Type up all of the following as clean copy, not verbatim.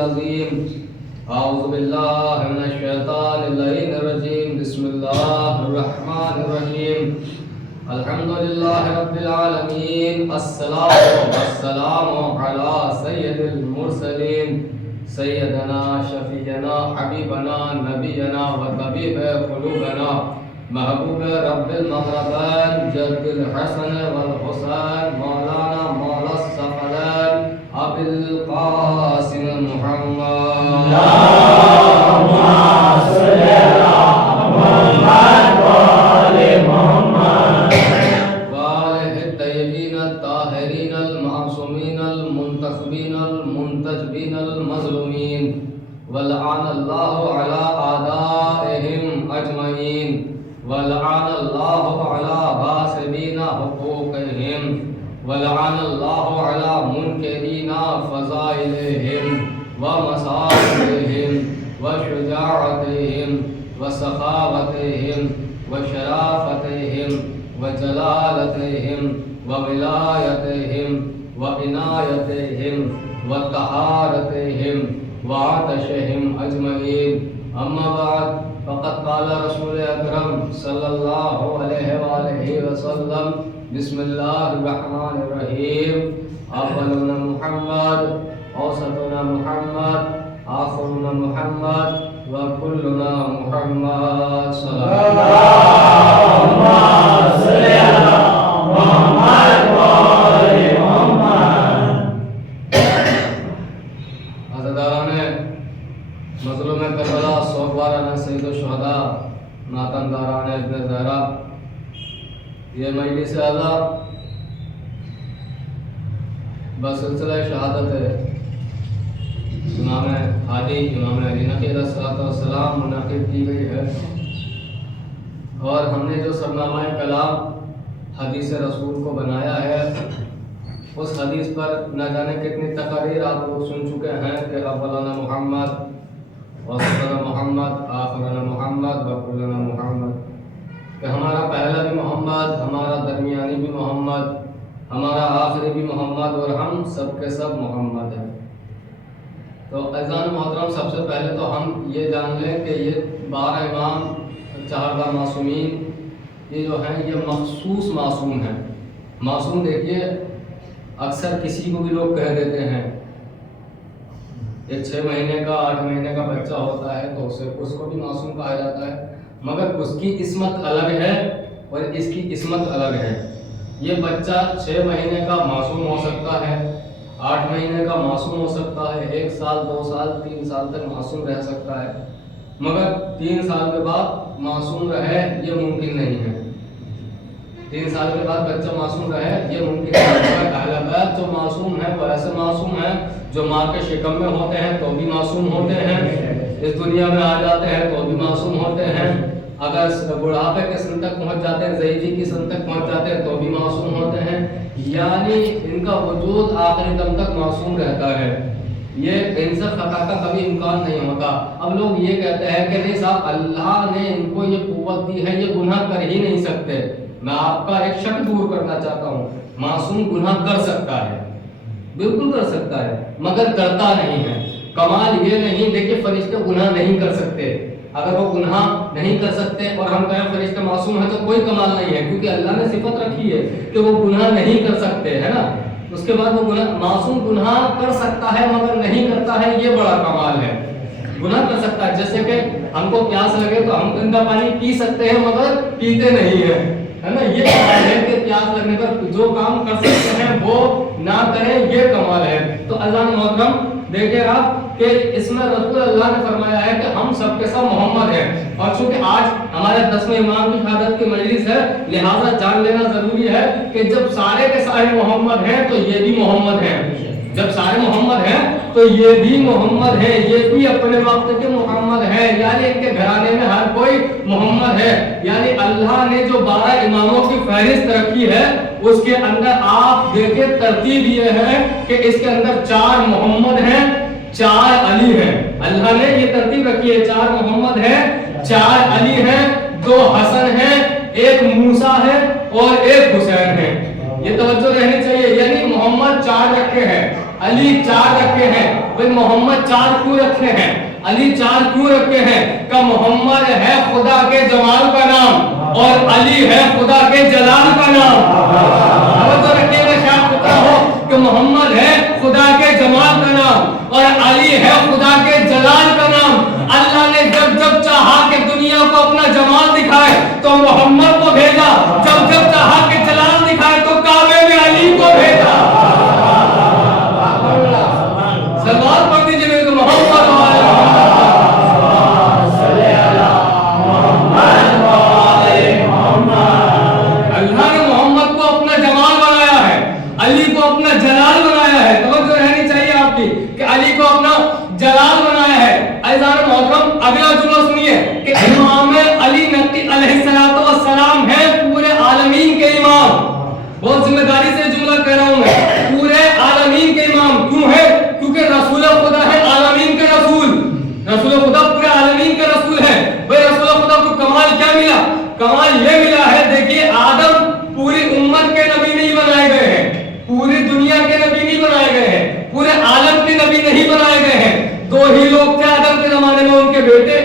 العظيم أعوذ بالله من الشيطان اللعين الرجيم بسم الله الرحمن الرحيم الحمد لله رب العالمين الصلاة والسلام على سيد المرسلين سيدنا شفيعنا حبيبنا نبينا وطبيب قلوبنا محبوب رب المغربين جد الحسن والحسين مولانا مولا الثقلين أبي القاسم محمد اللهم صل على محمد وآل محمد وآله الطيبين الطاهرين المعصومين المنتخبين المنتجبين المظلومين ولعن الله على أعدائهم أجمعين ولعن الله على غاصبين حقوقهم ولعن الله على منكرين فضائلهم ومصالحهم وشجاعتهم وسخاوتهم وشرافتهم وجلالتهم وولايتهم وعنايتهم وطهارتهم وعطشهم أجمعين أما بعد فقد قال رسول اکرم صلی اللہ علیہ وآلہ وسلم بسم اللہ الرحمن الرحیم اولنا محمد اوسطنا محمد آخرنا محمد وکلنا محمد صلی اللہ علیہ محمد وآل محمد. عزیزان مظلوم کربلا سوگواران سید الشہداء ماتمداران ابن زہرا یہ مجلس اعلیٰ بسلسلہ شہادت امام ہادی امام علی نقی علیہ السلام منعقد کی گئی ہے اور ہم نے جو سرنامہ کلام حدیث رسول کو بنایا ہے اس حدیث پر نہ جانے کتنی تقاریر آپ لوگ سن چکے ہیں کہ اولنا محمد وسطنا محمد آخرنا محمد وکلنا محمد کہ ہمارا پہلا بھی محمد ہمارا درمیانی بھی محمد ہمارا آخری بھی محمد اور ہم سب کے سب محمد ہیں. تو عزیزان محترم سب سے پہلے تو ہم یہ جان لیں کہ یہ 12 امام 4 معصومین یہ جو ہیں یہ مخصوص معصوم ہیں. معصوم دیکھیے اکثر کسی کو بھی لوگ کہہ دیتے ہیں ایک 6 مہینے کا 8 مہینے کا بچہ ہوتا ہے تو اس کو بھی معصوم کہا جاتا ہے مگر اس کی عصمت الگ ہے اور اس کی عصمت الگ ہے. یہ بچہ 6 مہینے کا معصوم ہو سکتا ہے 8 مہینے کا معصوم ہو سکتا ہے 1 سال 2 سال 3 سال تک معصوم رہ سکتا ہے مگر 3 سال کے بعد معصوم رہے یہ ممکن نہیں ہے. 3 سال کے بعد بچہ معصوم رہے یہ ممکن نہیں ہے. اہل بیت جو معصوم ہیں وہ ایسے معصوم ہیں جو ماں کے شکم میں ہوتے ہیں تو بھی معصوم ہوتے ہیں اس دنیا میں آ جاتے ہیں تو بھی معصوم ہوتے ہیں اگر بڑھاپے کے سن تک پہنچ جاتے ہیں ضعیفی کی سن تک پہنچ جاتے ہیں تو بھی معصوم ہوتے ہیں یعنی ان کا وجود آخری دم تک معصوم رہتا ہے. یہ ان سے خطا کا کبھی امکان نہیں ہوتا. اب لوگ یہ کہتے ہیں کہ نہیں صاحب اللہ نے ان کو یہ قوت دی ہے یہ گناہ کر ہی نہیں سکتے. میں آپ کا ایک شک دور کرنا چاہتا ہوں معصوم گناہ کر سکتا ہے بالکل کر سکتا ہے مگر کرتا نہیں ہے. کمال یہ نہیں دیکھیں فرشتے گناہ نہیں کر سکتے اگر وہ گناہ نہیں کر سکتے اور ہم کہیں فرشتے معصوم ہیں تو کوئی کمال نہیں ہے کیونکہ اللہ نے صفت رکھی ہے کہ وہ گناہ نہیں کر سکتے ہے نا. اس کے بعد وہ معصوم گناہ کر سکتا ہے مگر نہیں کرتا ہے یہ بڑا کمال ہے. گناہ کر سکتا ہے جیسے کہ ہم کو پیاس لگے تو ہم گندا پانی پی سکتے ہیں مگر پیتے نہیں ہیں ہے نا. یہ کمال ہے کہ پیاس لگنے پر جو کام کر سکتے ہیں وہ نہ کریں یہ کمال ہے. تو عزیزان محترم دیکھیں آپ کہ اس میں رسول اللہ نے فرمایا ہے کہ ہم سب کے سب محمد ہیں اور چونکہ آج ہمارے 10ویں امام کی شہادت کی مجلس ہے لہذا جان لینا ضروری ہے کہ جب سارے کے سارے محمد ہیں تو یہ بھی محمد ہیں. جب سارے محمد ہیں تو یہ بھی محمد ہیں یہ بھی اپنے وقت کے محمد ہیں یعنی ان کے گھرانے میں ہر کوئی محمد ہے. یعنی اللہ نے جو 12 اماموں کی فہرست رکھی ہے اس کے اندر آپ دیکھیں ترتیب یہ ہے کہ اس کے اندر 4 محمد ہیں 4 علی ہیں. اللہ نے یہ ترتیب رکھی ہے 4 محمد ہیں 4 علی ہیں 2 حسن ہیں 1 موسیٰ ہے اور 1 حسین ہے. یہ توجہ رہنی چاہیے یعنی محمد 4 رکھے ہیں علی 4 رکھے ہیں بھئی محمد 4 کیوں رکھے ہیں، علی 4 کیوں رکھے ہیں؟ کہ محمد ہے خدا کے جمال کا نام اور علی ہے خدا کے جلال کا نام۔ تو رکھیے گا شاید پتہ ہو کہ محمد ہے خدا کے جمال کا نام اور علی ہے خدا کے جلال کا نام۔ اللہ نے جب جب چاہا کہ دنیا کو اپنا جمال دکھائے تو محمد کو بھیجا، جب جب چاہا کہ جلال دکھائے تو کعبے میں علی کو بھیجا۔ سلوات پڑھ دیجیے میرے محمد اگلا جملہ سنیے کہ امام علی نقی علیہ السلام ہے پورے عالمین کے امام۔ بہت ذمہ داری سے جملہ کہہ رہا ہوں میں، پورے عالمین کے امام کیوں ہے؟ کیونکہ رسول خدا ہے عالمین کے رسول، رسول خدا پورے عالمین کے رسول ہے۔ بھئی رسول خدا کو کمال کیا ملا؟ کمال یہ ملا ہے، دیکھیے آدم پوری امت کے نبی نہیں بنائے گئے ہیں، پوری دنیا کے نبی نہیں بنائے گئے ہیں، پورے عالم کے نبی نہیں بنائے گئے ہیں۔ 2 ہی لوگ تھے آدم کے زمانے میں، ان کے بیٹے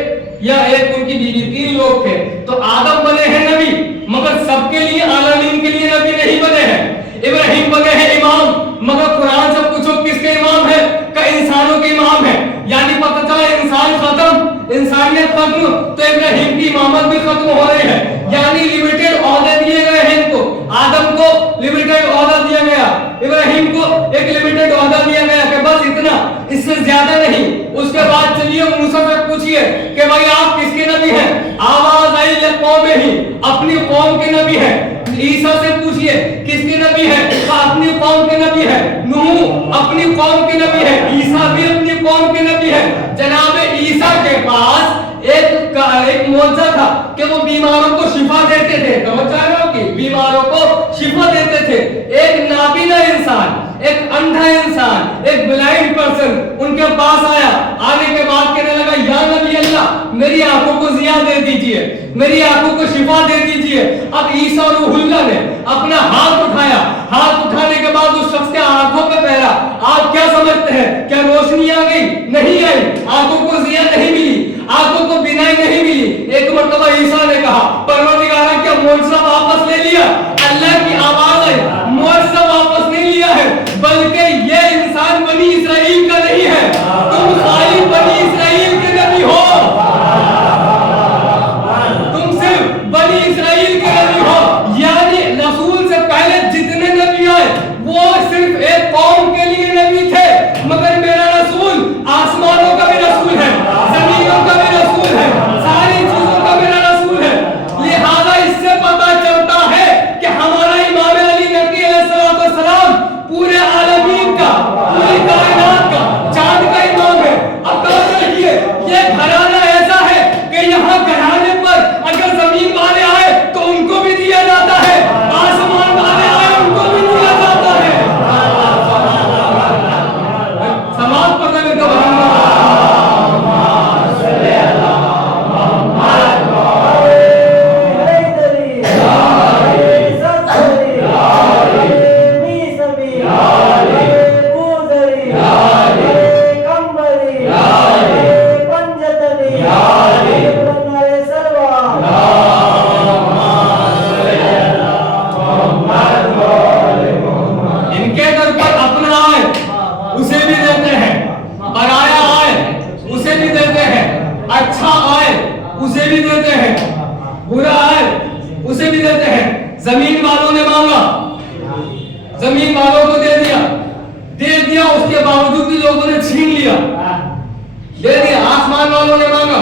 یا ایک ان کی بیوی، 3 لوگ تھے۔ تو آدم بنے ہیں نبی، مگر سب کے لیے عالمین کے لیے نبی نہیں بنے ہیں۔ ابراہیم بنے ہیں امام، مگر قرآن سے پوچھو کس کے امام ہے؟ کہ انسانوں کے امام ہے۔ یعنی پتہ چلا انسان ختم، انسانیت ختم، تو ابراہیم کی امامت بھی ختم ہو رہی ہے۔ یعنی لیمیٹڈ عہدے دیے گئے ہیں ان کو۔ آدم کو لیمیٹڈ عہدہ دیا گیا، ابراہیم کو ایک لیمیٹڈ عہدہ دیا گیا کہ بس اتنا، اس سے زیادہ نہیں۔ اس کے بعد چلیے موسیٰ سے پوچھئے کہ بھائی آپ کس کے نبی ہیں؟ آواز آئی قوم ہی، اپنی قوم کے نبی ہیں۔ عیسیٰ سے پوچھئے کس کے نبی ہیں؟ اپنی قوم کے نبی ہیں۔ نوح اپنی قوم کے نبی ہیں، عیسیٰ بھی اپنی قوم کے نبی ہیں۔ جناب عیسیٰ کے پاس ایک معجزہ تھا کہ وہ بیماروں کو شفا دیتے تھے، بیماروں کو شفا دیتے تھے۔ ایک نابینا انسان، ایک اندھا انسان، ایک بلائنڈ پرسن ان کے پاس آیا، آنے کے بعد کہنے لگا یا نبی اللہ میری آنکھوں کو ضیا دے دیجئے، میری آنکھوں کو شفا دے دیجئے۔ اب عیسیٰ روح اللہ نے اپنا ہاتھ اٹھایا، ہاتھ اٹھانے کے بعد اس شخص کے آنکھوں پہ پہرا۔ آپ کیا سمجھتے ہیں؟ کیا روشنی آ گئی؟ نہیں آئی، آنکھوں کو ضیا نہیں ملی، آنکھوں کو بینائی نہیں ملی۔ ایک مرتبہ عیسیٰ نے کہا پروردگارہ کیا معجزہ واپس لے لیا؟ اللہ کی آواز آئی معجزہ واپس نہیں لیا ہے، بلکہ یہ انسان بنی اسرائیل کا نہیں ہے، تم خالی بنی اسرائیل کے نبی ہو، تم صرف بنی اسرائیل کے نبی ہو۔ یعنی رسول سے پہلے جتنے نبی آئے وہ صرف ایک قوم کے لیے نبی تھے، مگر میرا رسول آسمانوں کا بھی رسول ہے، زمینوں کا بھی رسول ہے، ساری چیزوں کا میرا رسول ہے۔ لہذا اس سے پتہ چلتا ہے کہ ہمارا امام علی نقی علیہ السلام پورے عالمین کا، پوری کائنات کا، چاند کا امام ہے۔ اب توجہ رکھیے، یہ گھرانہ ایسا ہے کہ یہاں گھرانے پر اگر زمین والے آئے تو ان کو بھی دیا جاتا ہے، آسمان والے آئے ان کو بھی دیا جاتا ہے۔ سماعت پڑھنے میں تو زمین والوں نے مانگا، زمین والوں کو دے دیا، اس کے باوجود بھی لوگوں نے چھین لیا، دے دیا۔ آسمان والوں نے مانگا،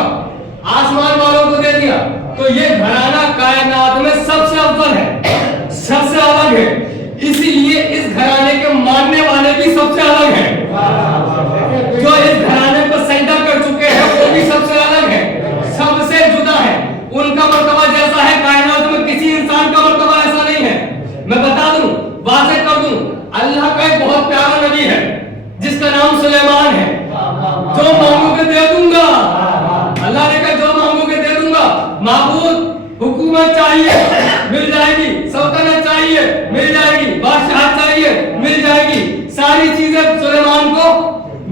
آسمان والوں کو دے دیا۔ تو یہ گھرانہ کائنات میں سب سے افضل ہے، سب سے الگ ہے، اسی لیے اس گھرانے کے ماننے والے بھی سب سے الگ ہیں، جو اس گھرانے پر سجدہ کر چکے ہیں وہ بھی سب سے الگ ہے، سب سے جدا ہے۔ ان کا مرتبہ جیسا ہے کائنات میں کسی انسان کا مرتبہ ایسا نہیں ہے۔ میں بتا دوں، واضح کر دوں، اللہ کا ایک بہت پیارا نبی ہے جس کا نام سلیمان ہے، جو مانگو گے دے دوں گا۔ اللہ نے کہا جو مانگو گے دے دوں گا۔ معبود حکومت چاہیے مل جائے گی، سلطنت چاہیے مل جائے گی، بادشاہت چاہیے مل جائے گی، ساری چیزیں سلیمان کو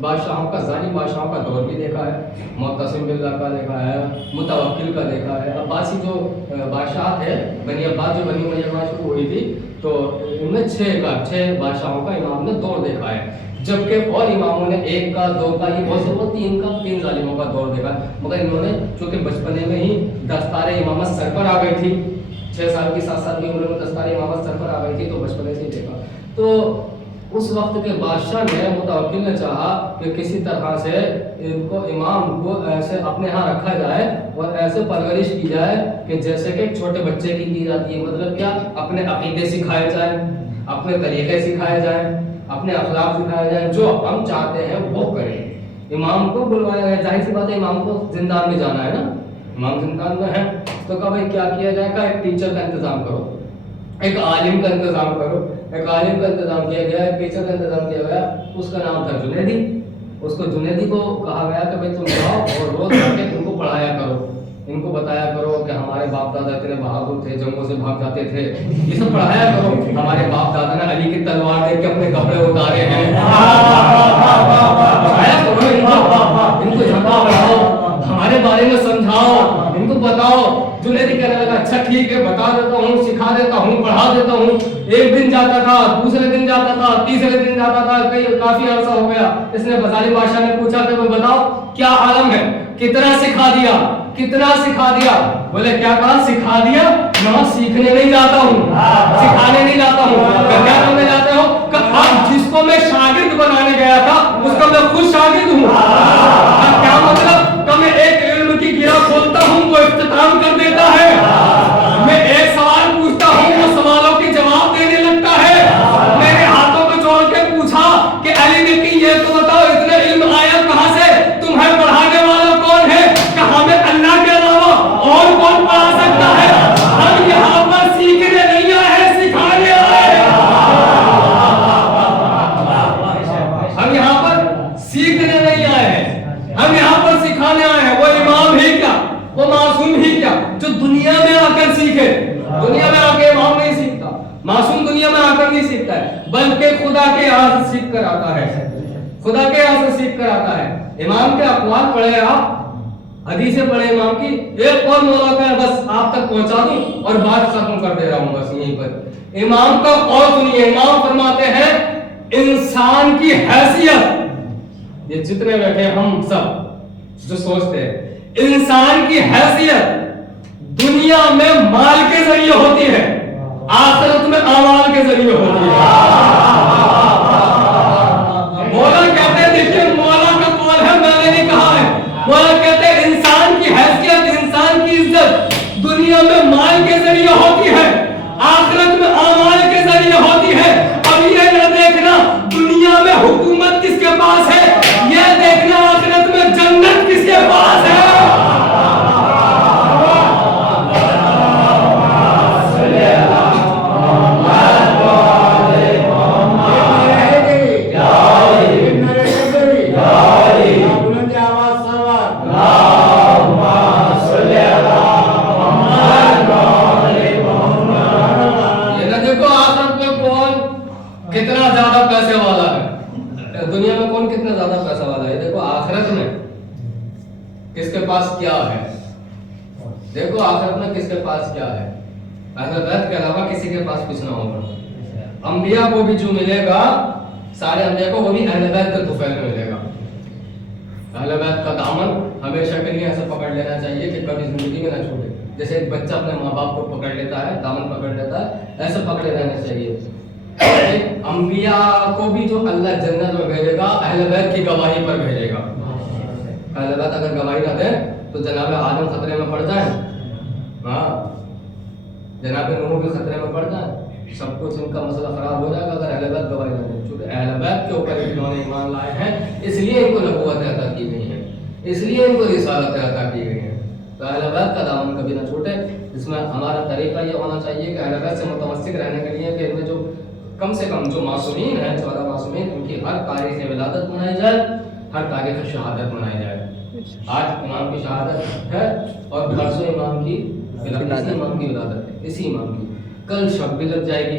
بادشاہوں کا ظالم بادشاہوں کا دور بھی دیکھا ہے، معتصم باللہ کا دیکھا ہے، متوکل کا دیکھا ہے۔ عباسی جو بادشاہ تھے بنی عباس، جو بنی امیہ شروع ہوئی تھی، تو ان میں 6 بادشاہوں کا امام نے دور دیکھا ہے، جبکہ اور اماموں نے 1 کا 2 کا، یہ بہت سے لوگ 3 ظالموں کا دور دیکھا، مگر انہوں نے چونکہ بچپنے میں ہی دستار امامت سر پر آ گئی تھی، 6 سال کی 7 سال کی عمر میں دستار امامت سر پر آ گئی تھی، تو بچپنے سے ہی دیکھا۔ تو اس وقت کے بادشاہ نے، متوکل نے چاہا کہ کسی طرح سے ان کو امام کو ایسے اپنے ہاں رکھا جائے اور ایسے پرورش کی جائے کہ جیسے کہ ایک چھوٹے بچے کی جاتی ہے، مطلب کیا، اپنے عقیدے سکھائے جائیں، اپنے طریقے سکھائے جائیں، اپنے اخلاق سکھائے جائیں، جو ہم چاہتے ہیں وہ کریں۔ امام کو بلوایا گیا، ظاہر سی بات ہے امام کو زندان میں جانا ہے نا، امام زندان میں ہے، تو کہا بھائی کیا کیا جائے گا، ایک ٹیچر کا انتظام کرو، ایک عالم کا انتظام کرو۔ ایک عالم کا انتظام کیا گیا، ایک ٹیچر کا انتظام کیا گیا، اس کا نام تھا جنیدی۔ اس کو جنیدی کو کہا گیا کہ بھائی تم جاؤ اور روز جا کے ان کو پڑھایا کرو، ان کو بتایا کرو کہ ہمارے باپ دادا اتنے بہادر تھے، جنگوں سے بھاگ جاتے تھے، یہ سب پڑھایا کرو۔ ہمارے باپ دادا نے علی کی تلوار دیکھ کے اپنے کپڑے اتارے ہیں، پڑھایا کرو ان کو جھنڈا پڑھاؤ، ہمارے بارے میں سمجھاؤ، ان کو بتاؤ۔ جنیدی کہنے لگا اچھا ٹھیک ہے، بتا دیتا ہوں، سکھا دیتا ہوں، پڑھا دیتا ہوں۔ ایک دن جاتا تھا، دوسرے دن جاتا تھا، تیسرے دن جاتا تھا، کافی عرصہ ہو گیا۔ اس نے ظالم بادشاہ نے پوچھا کہ میں بتاؤ کیا عالم ہے، کتنا سکھا دیا، کتنا سکھا دیا؟ بولے کیا کہا؟ سکھا دیا، میں سیکھنے نہیں جاتا ہوں، سکھانے نہیں جاتا ہوں۔ کیا کرنے جاتے ہو؟ کہ اب جس کو میں شاگرد بنانے گیا تھا اس کا میں خود شاگرد ہوں۔ کیا مطلب؟ کہ میں ایک علم کی گرہ کھولتا ہوں، وہ اختتام کر دیتا ہے، میں ایک سوال پوچھتا ہوں، وہ سوالوں کے جواب دینے لگتا ہے۔ میرے ہاتھوں کو جوڑ کے پوچھا کہ علی نبی یہ تو بتاؤ اتنا علم آیا کہاں سے، تمہیں پڑھانے والا کون ہے؟ کہ ہمیں اللہ کے علاوہ اور کون پڑھا سکتا ہے؟ ہم یہاں پر سیکھنے نہیں آئے ہیں، سکھانے آئے ہیں۔ ہم یہاں پر سیکھنے نہیں آئے ہیں، ہم یہاں پر سکھانے آئے ہیں۔ وہ امام ہی کیا، وہ معصوم ہی کیا جو دنیا میں آ کر سیکھے؟ دنیا میں آ کے امام نہیں سیکھتا، معصوم دنیا میں آ کر نہیں سیکھتا ہے، بلکہ خدا کے یہاں سے سیکھ کر آتا ہے، خدا کے یہاں سے سیکھ کر آتا ہے۔ امام کے اقوال پڑھے آپ، حدیثیں پڑھے امام کی، ایک اور مولا کا بس آپ تک پہنچا دوں اور بات ختم کر دے رہا ہوں بس یہیں پر۔ امام کا قول سنیے، امام فرماتے ہیں انسان کی حیثیت، یہ جتنے بیٹھے ہم سب جو سوچتے ہیں، انسان کی حیثیت دنیا میں مال کے ذریعے ہوتی ہے، آخرت میں اعمال کے ذریعے ہوتی ہے۔ مولا کہتے ہیں، دیکھیے مولا کا قول ہے، میں نے نہیں کہا ہے، مولا کہتے ہیں انسان کی حیثیت، انسان کی عزت دنیا میں مال کے ذریعے ہوتی ہے، آخرت میں اعمال کے ذریعے ہوتی ہے۔ اب یہ نہ دیکھنا دنیا میں حکومت کس کے پاس ہے، یہ دیکھنا آخرت میں جنت کس کے پاس ہے۔ کتنا زیادہ پیسے والا ہے دنیا میں، کون کتنا زیادہ پیسہ والا ہے؟ دیکھو آخرت میں کس کے پاس کیا ہے، دیکھو آخرت میں کس کے پاس کیا ہے۔ اہل بیت کے علاوہ کسی کے پاس کچھ نہ ہوگا۔ انبیاء کو بھی جو ملے گا، سارے انبیاء کو وہ بھی اہل بیت کے طفیل میں ملے گا۔ اہل بیت کا دامن ہمیشہ کے لیے ایسے پکڑ لینا چاہیے کہ کبھی زندگی میں نہ چھوٹے، جیسے ایک بچہ اپنے ماں باپ کو پکڑ لیتا ہے، دامن پکڑ لیتا ہے، ایسے پکڑے رہنا چاہیے۔ انبیاء کو بھی جو اللہ جنت میں بھیجے گا اہل بیت کی گواہی پر بھیجے گا۔ اہل بیت اگر گواہی نہ دے تو جناب آدم خطرے میں پڑ جائے، ہاں جناب نوح بھی خطرے میں پڑ جائے، سب کچھ ان کا مسئلہ خراب ہو جائے گا اگر اہل بیت گواہی نہ دے۔ چونکہ اہل بیت کے اوپر انہوں نے ایمان لائے ہیں، اس لیے ان کو نبوت عطا کی گئی ہے، اس لیے ان کو رسالت عطا کی گئی ہے۔ تو اہل بیت کا دامن کبھی نہ چھوٹے۔ اس میں ہمارا طریقہ یہ ہونا چاہیے کہ اہل بیت سے متمسک رہنے کے لیے کہ ان میں جو کم سے کم جو معصومین ہیں، 14 معصومین، ان کی ہر تاریخ ولادت منائی جائے، ہر تاریخ شہادت منائی جائے۔ آج امام کی شہادت ہے اور پرسوں امام کی ولادت ہے، اسی امام کی، کل شب بھی لگ جائے گی،